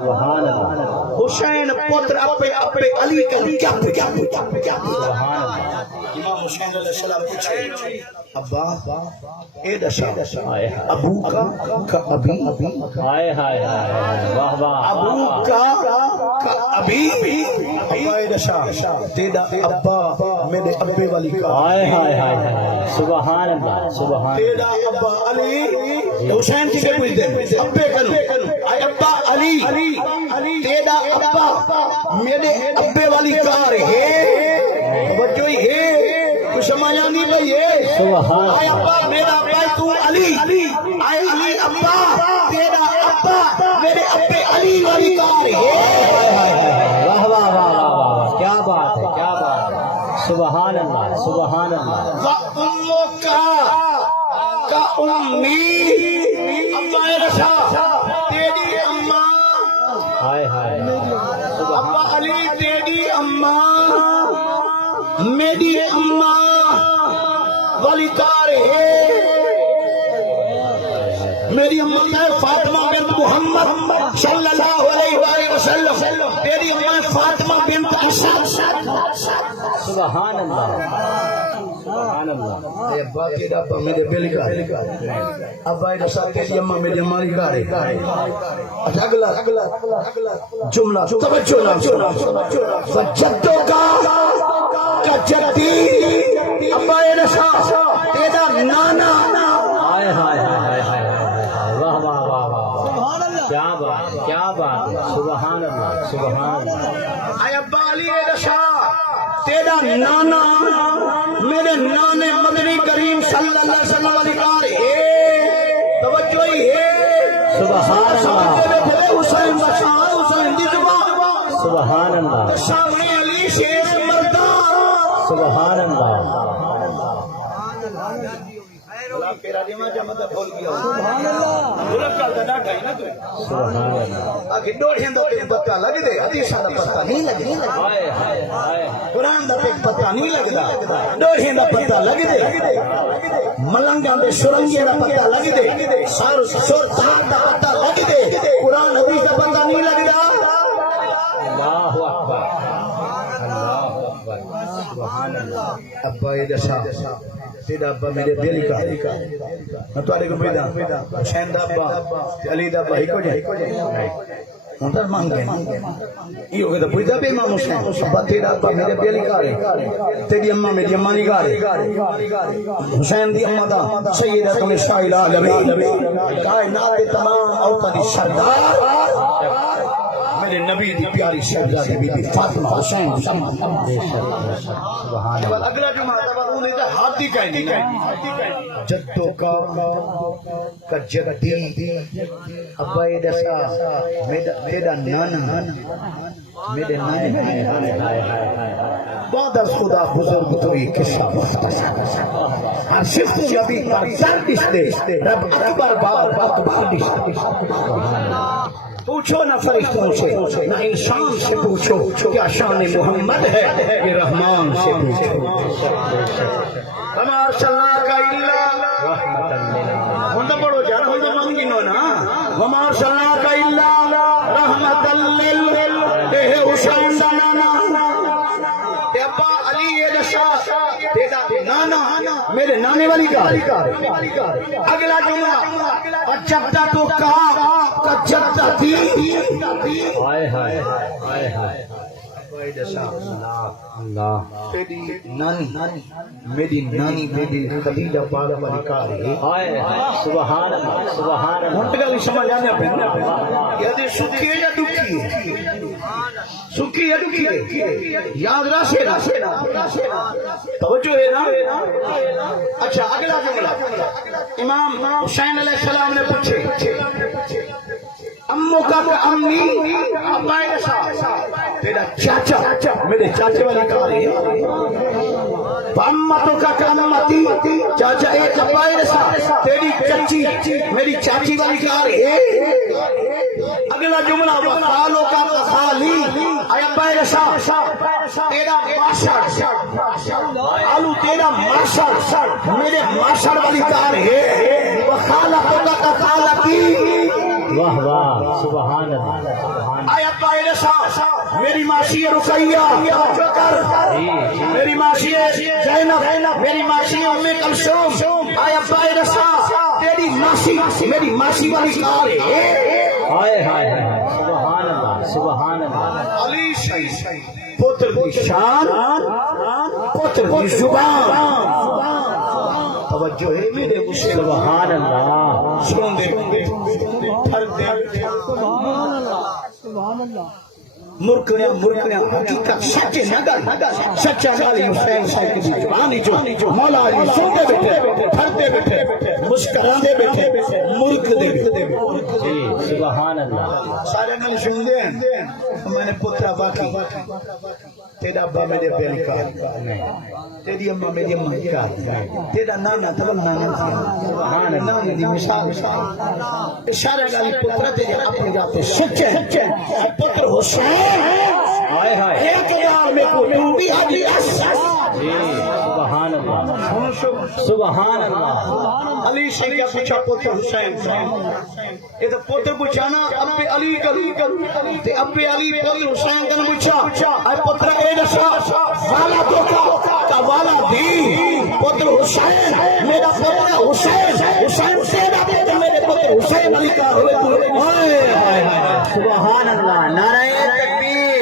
سبحان اللہ حسین پتر اپے علی کا کیا سبحان اللہ امام حسین علیہ السلام پوچھے ابا اے دشا ہائے ابو کا ابھی ہائے ہائے ہائے واہ واہ ابو کا ابھی ابا اے دشا تیرا ابا میرے ابے والی کا ہائے ہائے ہائے سبحان اللہ سبحان تیرا ابا علی حسین جی کے پوچھتے ہیں ابے کنو اے ابا علی تیرا ابا میرے ابے والی کار ہے بچوں ہے تو سمجھا نہیں بھئی ہے سبحان اے ابا میرا ابا تو علی اے علی ابا تیرا ابا میرے ابے علی والی کار ہے واہ واہ واہ واہ کیا بات ہے کیا بات ہے سبحان اللہ سبحان اللہ وَأُمُّكَ كَأُمِّي ابا رشا تیری اماں ہائے ہائے ابا علی تیری اماں میری اماں والی کار ہے میری اماں ہے فاطمہ بنت محمد صلی اللہ علیہ وآلہ وسلم تیری اماں فاطمہ بنت اسد سبحان اللہ سبحان اللہ اے ابا تیرا ابا میرے بیلی کار ہے ابا اے رسا تیری اماں میری اماں کی کار ہے اچھا اگلا جملہ توجہ نہ فجدوں کا جدی ابا اے رسا تیرا نانا ہائے ہائے ہائے ہائے واہ واہ واہ واہ کیا بات ہے کیا بات ہے سبحان اللہ سبحان اللہ اے ابا علی اے رسا تیرا نانا میرے نانے مدنی کریم صلی اللہ علیہ وسلم والی کار ہے توجہ ہی ہے سبحان اللہ حسین بچا حسین دی زبان سبحان اللہ سامنے علی شیر مردان سبحان اللہ پیرا دیما جمدہ بھول گیا سبحان اللہ بھولت کا دڑا ڈھائی نا تو سبحان اللہ آگے ڈوڑھیں دو پہ پتہ لگ دے حدیثہ دا پتہ نہیں لگ دے ہائے ہائے ہائے قرآن دا پہ پتہ نہیں لگ دا ڈوڑھیں دا پتہ لگ دے ملنگاں دے شرنگے دا پتہ لگ دے سار تار دا پتہ لگ دے قرآن حدیث دا پتہ نہیں لگ دا اللہ اکبر اللہ اکبر سبحان اللہ ابا یہ دشا تیرا ابا میرے دل کا میں تو کو پیدا حسین دا ابا علی دا ابا ہی کو جائے ہوں تو مان گئے یہ ہوگا تو پیدا بھی امام حسین ابا تیرا ابا میرے دل کا تیری اماں میری اماں نہیں گا حسین دی اماں دا سیدہ نساء العالمین کائنات تمام اوقات دی سردار میرے نبی دی پیاری شہزادی بی بی فاطمہ حسین سبحان اللہ اگلا جمعہ انہیں تو ہاتھی کا ہی نہیں جدوں کا جدی ابا اے دسا میرا نانا میرے نانے بعد از خدا بزرگ تو یہ قصہ اور صرف نبی پر زردش دے رب اکبر بار اکبر پوچھو نہ فرشتوں سے نہ انسان سے پوچھو کیا شان محمد ہے یہ رحمان سے پوچھو وما ارسلناک الا ہن پڑھو یار ہن مانگی نو نا وما ارسلناک الا رحمتا اے حسین دا نانا اے ابا علی اے دشا تیرا نانا میرے نانے والی کا اگلا جملہ جبتا تو کہا جبتا تھی ہائے ہائے ہائے ہائے اللہ تیری نانی میری نانی میری خدیجہ پاک والی کار ہے ہائے سبحان اللہ سبحان اللہ منتقل سمجھ آنے پہ یہ سکھی ہے یا دکھی ہے سکھی ہے دکھی ہے یاد راسے توجہ ہے نا اچھا اگلا جملہ امام حسین علیہ السلام نے پوچھے امو کا امی ابا تیرا چاچا میرے چاچے والی کار ہے امتوں کا امتی چاچا ایک ابا تیری چچی میری چاچی والی کار ہے اگلا جملہ وقالوں کا خالی اے ابا تیرا ماشر آلو تیرا ماشر میرے ماشر والی کار ہے وخالتوں کا خالتی واہ واہ سبحان اللہ سبحان آئے ابا رسا میری ماسی رقیہ میری ماسی زینب میری ماسی ام کلثوم آئے ابا رسا تیری ماسی میری ماسی والی کار ہے ہائے ہائے ہائے سبحان اللہ سبحان اللہ علی شہید پتر کی شان پتر کی زبان توجہ ہے میرے مسلم سبحان اللہ سن دے پھر دے مرکڑیاں حقیقت سچے نگر سچا والی حسین صاحب کی زبانی جو مولا علی سنتے بیٹھے پھرتے بیٹھے مسکراندے بیٹھے ملک دے جی سبحان اللہ سارے نال سن دے میں نے پترا باقی تیرا ابا میرے بیل کا تیری اماں میری اماں کا تیرا نانا تبل نانا سبحان اللہ دی مثال اشارہ والی پترا تیرے اپنے ذات سچے پتر حسین ہائے ہائے ایک یار میں کو بھی حاجی جی سبحان اللہ سبحان اللہ علی سے کیا پوچھا پتر حسین یہ تو پتر کو جانا ابے علی تے ابے علی پتر حسین کا پوچھا اے پتر کے دسا والا تو والا دی پتر حسین میرا پتر حسین حسین تیرا پتر میرے پتر حسین علی کا ہوئے ہائے ہائے سبحان اللہ نعرہ تکبیر